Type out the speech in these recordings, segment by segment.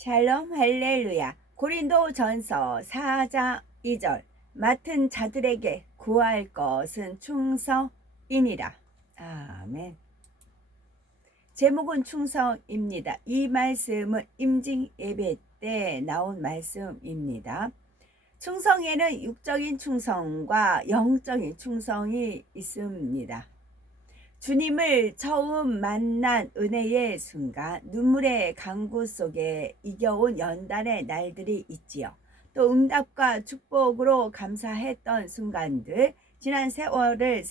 샬롬 할렐루야. 고린도전서 4장 2절. 맡은 자들에게 구할 것은 충성이니라. 아멘. 제목은 충성입니다. 이 말씀은 임직 예배 때 나온 말씀입니다. 충성에는 육적인 충성과 영적인 충성이 있습니다. 주님을 처음 만난 은혜의 순간, 눈물의 강구 속에 이겨온 연단의 날들이 있지요. 또 응답과 축복으로 감사했던 순간들, 지난 세월을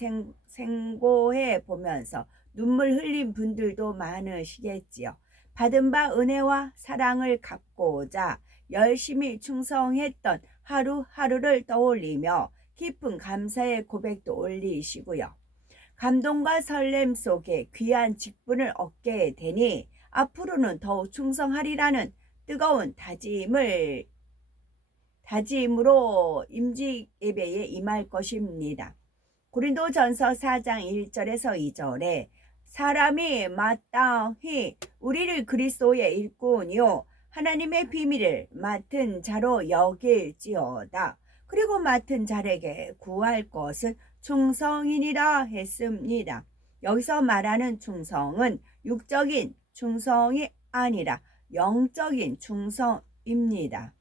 생고해 보면서 눈물 흘린 분들도 많으시겠지요. 받은 바 은혜와 사랑을 갚고자 열심히 충성했던 하루하루를 떠올리며 깊은 감사의 고백도 올리시고요. 감동과 설렘 속에 귀한 직분을 얻게 되니 앞으로는 더욱 충성하리라는 뜨거운 다짐으로 임직 예배에 임할 것입니다. 고린도전서 4장 1절에서 2절에 사람이 마땅히 우리를 그리스도의 일꾼이요 하나님의 비밀을 맡은 자로 여길지어다. 그리고 맡은 자에게 구할 것은 충성이니라 했습니다. 여기서 말하는 충성은 육적인 충성이 아니라 영적인 충성입니다.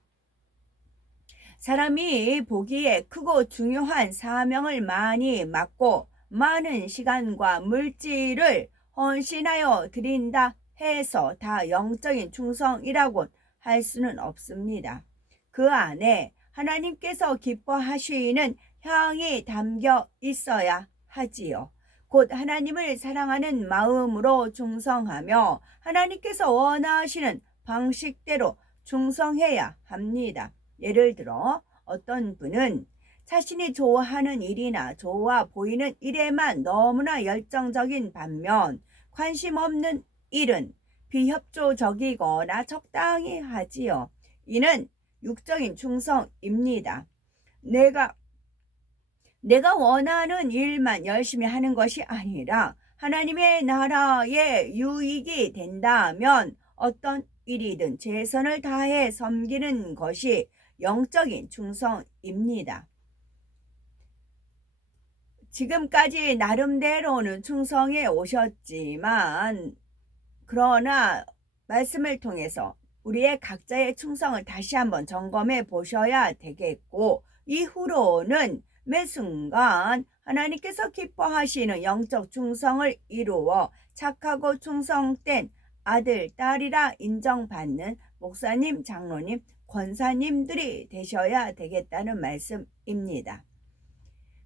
사람이 보기에 크고 중요한 사명을 많이 맡고 많은 시간과 물질을 헌신하여 드린다 해서 다 영적인 충성이라고 할 수는 없습니다. 그 안에 하나님께서 기뻐하시는 향이 담겨 있어야 하지요. 곧 하나님을 사랑하는 마음으로 충성하며 하나님께서 원하시는 방식대로 충성해야 합니다. 예를 들어 어떤 분은 자신이 좋아하는 일이나 좋아 보이는 일에만 너무나 열정적인 반면 관심 없는 일은 비협조적이거나 적당히 하지요. 이는 육적인 충성입니다. 내가 원하는 일만 열심히 하는 것이 아니라 하나님의 나라에 유익이 된다면 어떤 일이든 최선을 다해 섬기는 것이 영적인 충성입니다. 지금까지 나름대로는 충성해 오셨지만 그러나 말씀을 통해서 우리의 각자의 충성을 다시 한번 점검해 보셔야 되겠고 이후로는 매 순간 하나님께서 기뻐하시는 영적 충성을 이루어 착하고 충성된 아들, 딸이라 인정받는 목사님, 장로님, 권사님들이 되셔야 되겠다는 말씀입니다.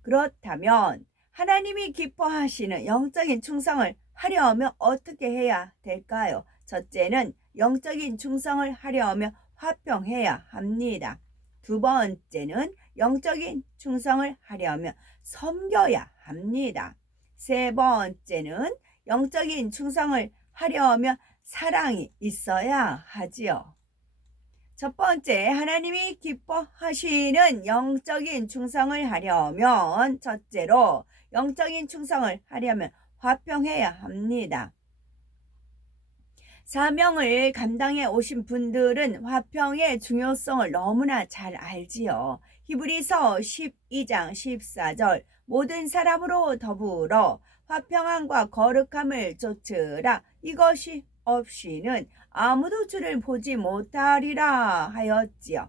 그렇다면 하나님이 기뻐하시는 영적인 충성을 하려면 어떻게 해야 될까요? 첫째는 영적인 충성을 하려면 화평해야 합니다. 두 번째는 영적인 충성을 하려면 섬겨야 합니다. 세 번째는 영적인 충성을 하려면 사랑이 있어야 하지요. 첫 번째, 하나님이 기뻐하시는 영적인 충성을 하려면 첫째로 영적인 충성을 하려면 화평해야 합니다. 사명을 감당해 오신 분들은 화평의 중요성을 너무나 잘 알지요. 히브리서 12장 14절 모든 사람으로 더불어 화평함과 거룩함을 좇으라. 이것이 없이는 아무도 주를 보지 못하리라 하였지요.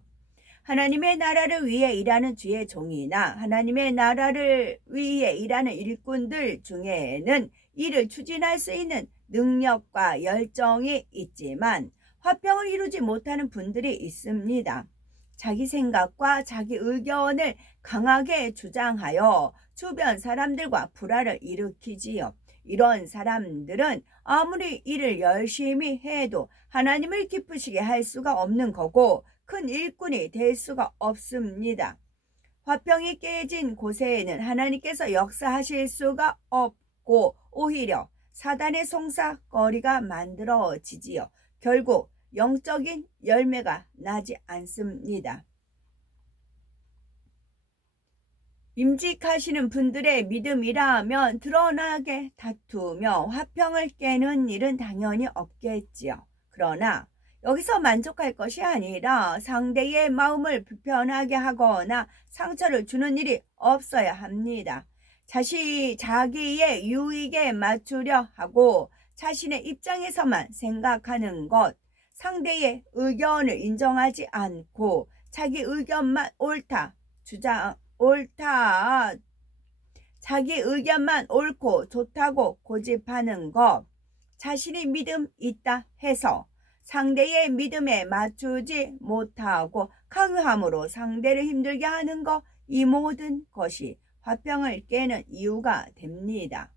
하나님의 나라를 위해 일하는 주의 종이나 하나님의 나라를 위해 일하는 일꾼들 중에는 이를 추진할 수 있는 능력과 열정이 있지만 화평을 이루지 못하는 분들이 있습니다. 자기 생각과 자기 의견을 강하게 주장하여 주변 사람들과 불화를 일으키지요. 이런 사람들은 아무리 일을 열심히 해도 하나님을 기쁘시게 할 수가 없는 거고 큰 일꾼이 될 수가 없습니다. 화평이 깨진 곳에는 하나님께서 역사하실 수가 없고 오히려 사단의 송사거리가 만들어지지요. 결국 영적인 열매가 나지 않습니다. 임직하시는 분들의 믿음이라면 드러나게 다투며 화평을 깨는 일은 당연히 없겠지요. 그러나 여기서 만족할 것이 아니라 상대의 마음을 불편하게 하거나 상처를 주는 일이 없어야 합니다. 자기의 유익에 맞추려 하고 자신의 입장에서만 생각하는 것, 상대의 의견을 인정하지 않고 자기 의견만 자기 의견만 옳고 좋다고 고집하는 것, 자신이 믿음 있다 해서 상대의 믿음에 맞추지 못하고 강요함으로 상대를 힘들게 하는 것, 이 모든 것이 화평을 깨는 이유가 됩니다.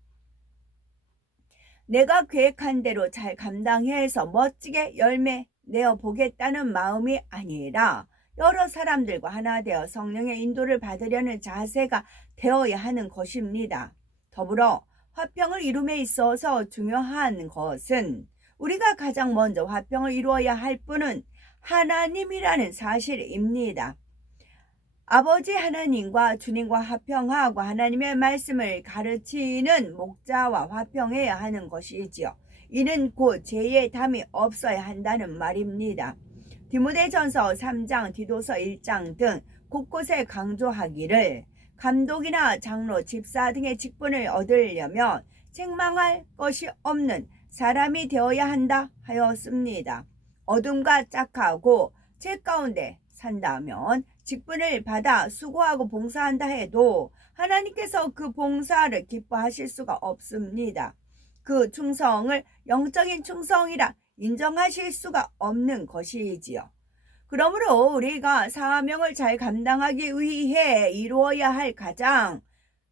내가 계획한 대로 잘 감당해서 멋지게 열매 내어보겠다는 마음이 아니라 여러 사람들과 하나 되어 성령의 인도를 받으려는 자세가 되어야 하는 것입니다. 더불어 화평을 이룸에 있어서 중요한 것은 우리가 가장 먼저 화평을 이루어야 할 분은 하나님이라는 사실입니다. 아버지 하나님과 주님과 화평하고 하나님의 말씀을 가르치는 목자와 화평해야 하는 것이지요. 이는 곧 죄의 담이 없어야 한다는 말입니다. 디모데전서 3장, 디도서 1장 등 곳곳에 강조하기를 감독이나 장로, 집사 등의 직분을 얻으려면 책망할 것이 없는 사람이 되어야 한다 하였습니다. 어둠과 짝하고 죄 가운데 산다면 직분을 받아 수고하고 봉사한다 해도 하나님께서 그 봉사를 기뻐하실 수가 없습니다. 그 충성을 영적인 충성이라 인정하실 수가 없는 것이지요. 그러므로 우리가 사명을 잘 감당하기 위해 이루어야 할 가장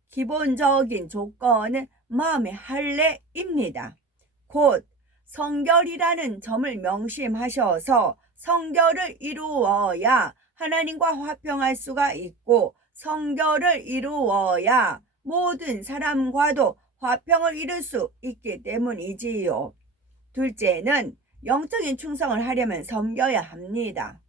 기본적인 조건은 마음의 할례입니다. 곧 성결이라는 점을 명심하셔서 성결을 이루어야 하나님과 화평할 수가 있고 성결을 이루어야 모든 사람과도 화평을 이룰 수 있기 때문이지요. 둘째는 영적인 충성을 하려면 섬겨야 합니다.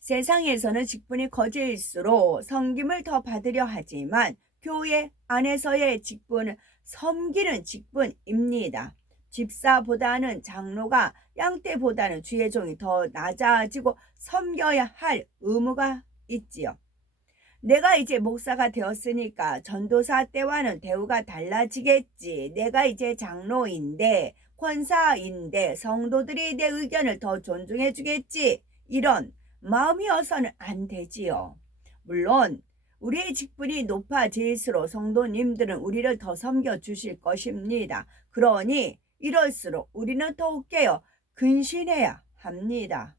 세상에서는 직분이 거질수록 섬김을 더 받으려 하지만 교회 안에서의 직분은 섬기는 직분입니다. 집사보다는 장로가 양떼보다는 주의 종이 더 낮아지고 섬겨야 할 의무가 있지요. 내가 이제 목사가 되었으니까 전도사 때와는 대우가 달라지겠지. 내가 이제 장로인데 권사인데 성도들이 내 의견을 더 존중해 주겠지. 이런 마음이어서는 안 되지요. 물론 우리의 직분이 높아질수록 성도님들은 우리를 더 섬겨주실 것입니다. 그러니 이럴수록 우리는 더욱 깨어 근신해야 합니다.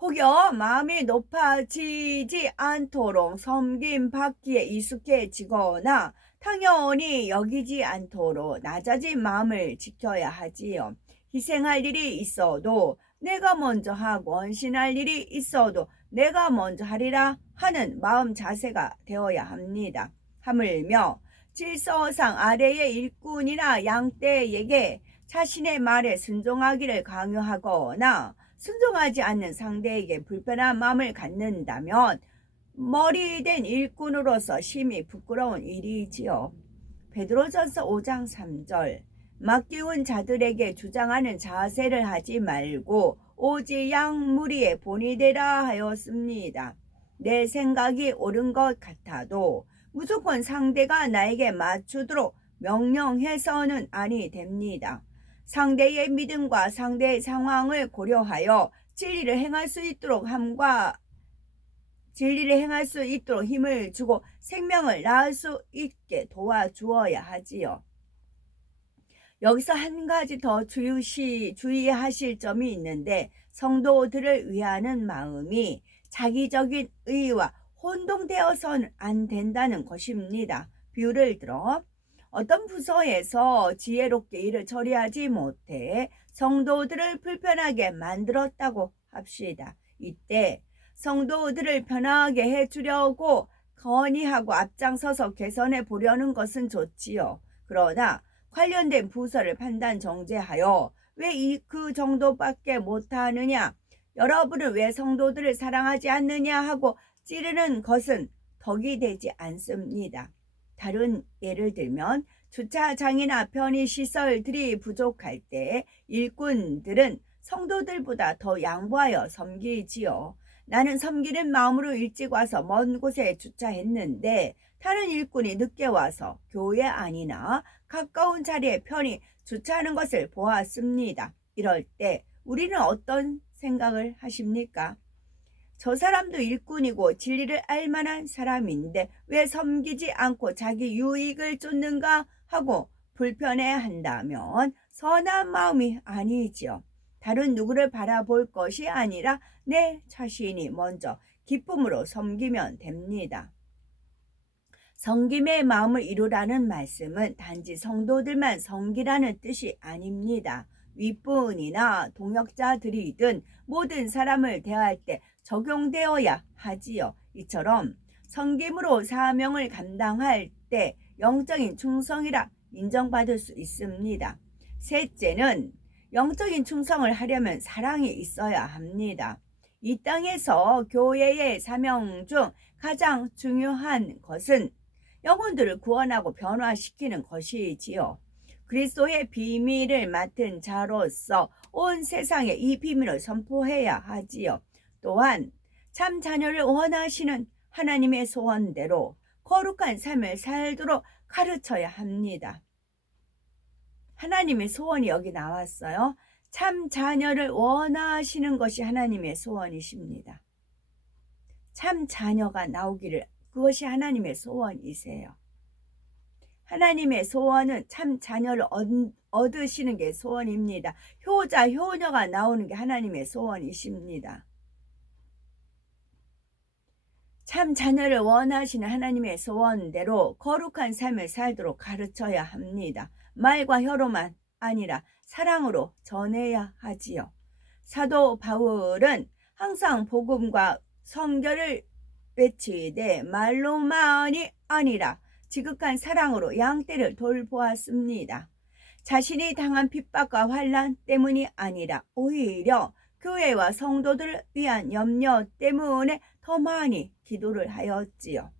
혹여 마음이 높아지지 않도록 섬김받기에 익숙해지거나 당연히 여기지 않도록 낮아진 마음을 지켜야 하지요. 희생할 일이 있어도 내가 먼저 하고 헌신할 일이 있어도 내가 먼저 하리라 하는 마음 자세가 되어야 합니다. 하물며 질서상 아래의 일꾼이나 양떼에게 자신의 말에 순종하기를 강요하거나 순종하지 않는 상대에게 불편한 마음을 갖는다면 머리된 일꾼으로서 심히 부끄러운 일이지요. 베드로전서 5장 3절 맡기운 자들에게 주장하는 자세를 하지 말고 오직 양 무리의 본이 되라 하였습니다. 내 생각이 옳은 것 같아도 무조건 상대가 나에게 맞추도록 명령해서는 아니 됩니다. 상대의 믿음과 상대의 상황을 고려하여 진리를 행할 수 있도록 힘을 주고 생명을 낳을 수 있게 도와주어야 하지요. 여기서 한 가지 더 주의하실 점이 있는데 성도들을 위하는 마음이 자기적인 의와 혼동되어서는 안 된다는 것입니다. 비유를 들어 어떤 부서에서 지혜롭게 일을 처리하지 못해 성도들을 불편하게 만들었다고 합시다. 이때 성도들을 편하게 해주려고 건의하고 앞장서서 개선해 보려는 것은 좋지요. 그러나 관련된 부서를 판단 정죄하여 왜 그 정도밖에 못하느냐, 여러분은 왜 성도들을 사랑하지 않느냐 하고 찌르는 것은 덕이 되지 않습니다. 다른 예를 들면 주차장이나 편의시설들이 부족할 때 일꾼들은 성도들보다 더 양보하여 섬기지요. 나는 섬기는 마음으로 일찍 와서 먼 곳에 주차했는데 다른 일꾼이 늦게 와서 교회 안이나 가까운 자리에 편히 주차하는 것을 보았습니다. 이럴 때 우리는 어떤 생각을 하십니까? 저 사람도 일꾼이고 진리를 알 만한 사람인데 왜 섬기지 않고 자기 유익을 쫓는가 하고 불편해한다면 선한 마음이 아니지요. 다른 누구를 바라볼 것이 아니라 내 자신이 먼저 기쁨으로 섬기면 됩니다. 섬김의 마음을 이루라는 말씀은 단지 성도들만 섬기라는 뜻이 아닙니다. 윗분이나 동역자들이든 모든 사람을 대할 때 적용되어야 하지요. 이처럼 섬김으로 사명을 감당할 때 영적인 충성이라 인정받을 수 있습니다. 셋째는 영적인 충성을 하려면 사랑이 있어야 합니다. 이 땅에서 교회의 사명 중 가장 중요한 것은 영혼들을 구원하고 변화시키는 것이지요. 그리스도의 비밀을 맡은 자로서 온 세상에 이 비밀을 선포해야 하지요. 또한 참 자녀를 원하시는 하나님의 소원대로 거룩한 삶을 살도록 가르쳐야 합니다. 하나님의 소원이 여기 나왔어요. 참 자녀를 원하시는 것이 하나님의 소원이십니다. 참 자녀가 나오기를, 그것이 하나님의 소원이세요. 하나님의 소원은 참 자녀를 얻으시는 게 소원입니다. 효자, 효녀가 나오는 게 하나님의 소원이십니다. 참 자녀를 원하시는 하나님의 소원대로 거룩한 삶을 살도록 가르쳐야 합니다. 말과 혀로만 아니라 사랑으로 전해야 하지요. 사도 바울은 항상 복음과 성결을 외치되 말로만이 아니라 지극한 사랑으로 양떼를 돌보았습니다. 자신이 당한 핍박과 환난 때문이 아니라 오히려 교회와 성도들을 위한 염려 때문에 더 많이 기도를 하였지요.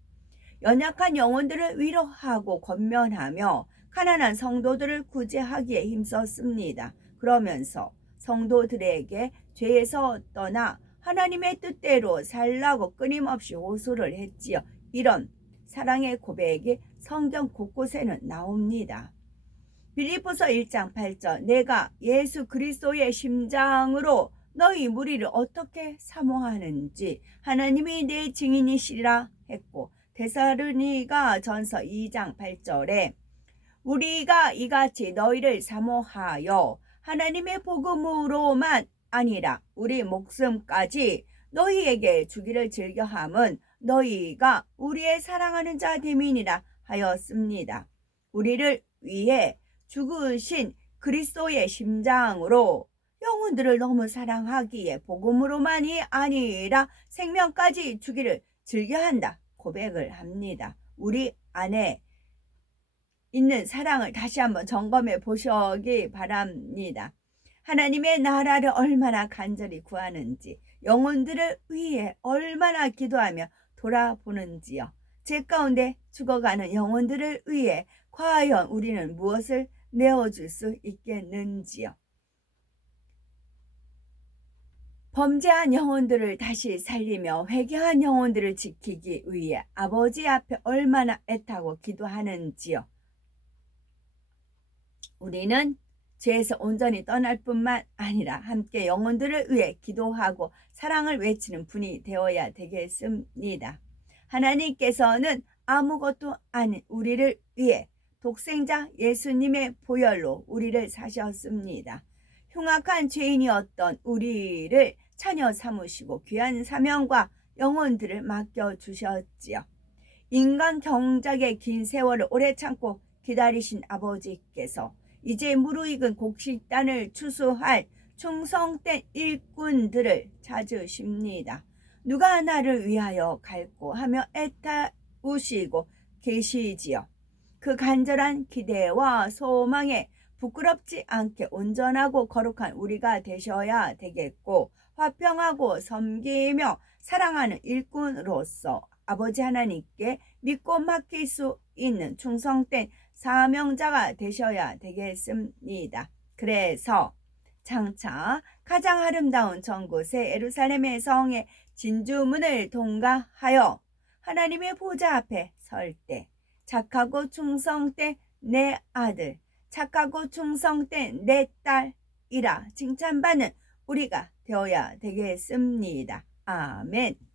연약한 영혼들을 위로하고 권면하며 가난한 성도들을 구제하기에 힘썼습니다. 그러면서 성도들에게 죄에서 떠나 하나님의 뜻대로 살라고 끊임없이 호소를 했지요. 이런 사랑의 고백이 성경 곳곳에는 나옵니다. 빌립보서 1장 8절 내가 예수 그리스도의 심장으로 너희 무리를 어떻게 사모하는지 하나님이 내 증인이시라 했고, 데살로니가 전서 2장 8절에 우리가 이같이 너희를 사모하여 하나님의 복음으로만 아니라 우리 목숨까지 너희에게 주기를 즐겨함은 너희가 우리의 사랑하는 자 됨이니라 하였습니다. 우리를 위해 죽으신 그리스도의 심장으로 영혼들을 너무 사랑하기에 복음으로만이 아니라 생명까지 주기를 즐겨한다 고백을 합니다. 우리 안에 있는 사랑을 다시 한번 점검해 보시기 바랍니다. 하나님의 나라를 얼마나 간절히 구하는지, 영혼들을 위해 얼마나 기도하며 돌아보는지요. 제 가운데 죽어가는 영혼들을 위해 과연 우리는 무엇을 내어줄 수 있겠는지요. 범죄한 영혼들을 다시 살리며 회개한 영혼들을 지키기 위해 아버지 앞에 얼마나 애타고 기도하는지요. 우리는 죄에서 온전히 떠날 뿐만 아니라 함께 영혼들을 위해 기도하고 사랑을 외치는 분이 되어야 되겠습니다. 하나님께서는 아무것도 아닌 우리를 위해 독생자 예수님의 보혈로 우리를 사셨습니다. 흉악한 죄인이었던 우리를 자녀 삼으시고 귀한 사명과 영혼들을 맡겨주셨지요. 인간 경작의 긴 세월을 오래 참고 기다리신 아버지께서 이제 무르익은 곡식단을 추수할 충성된 일꾼들을 찾으십니다. 누가 나를 위하여 갈고 하며 애타우시고 계시지요. 그 간절한 기대와 소망에 부끄럽지 않게 온전하고 거룩한 우리가 되셔야 되겠고, 화평하고 섬기며 사랑하는 일꾼으로서 아버지 하나님께 믿고 맡길 수 있는 충성된 사명자가 되셔야 되겠습니다. 그래서 장차 가장 아름다운 천곳의 예루살렘의 성의 진주문을 통과하여 하나님의 보좌 앞에 설 때, 착하고 충성된 내 아들, 착하고 충성된 내 딸이라 칭찬받는 우리가 되어야 되겠습니다. 아멘.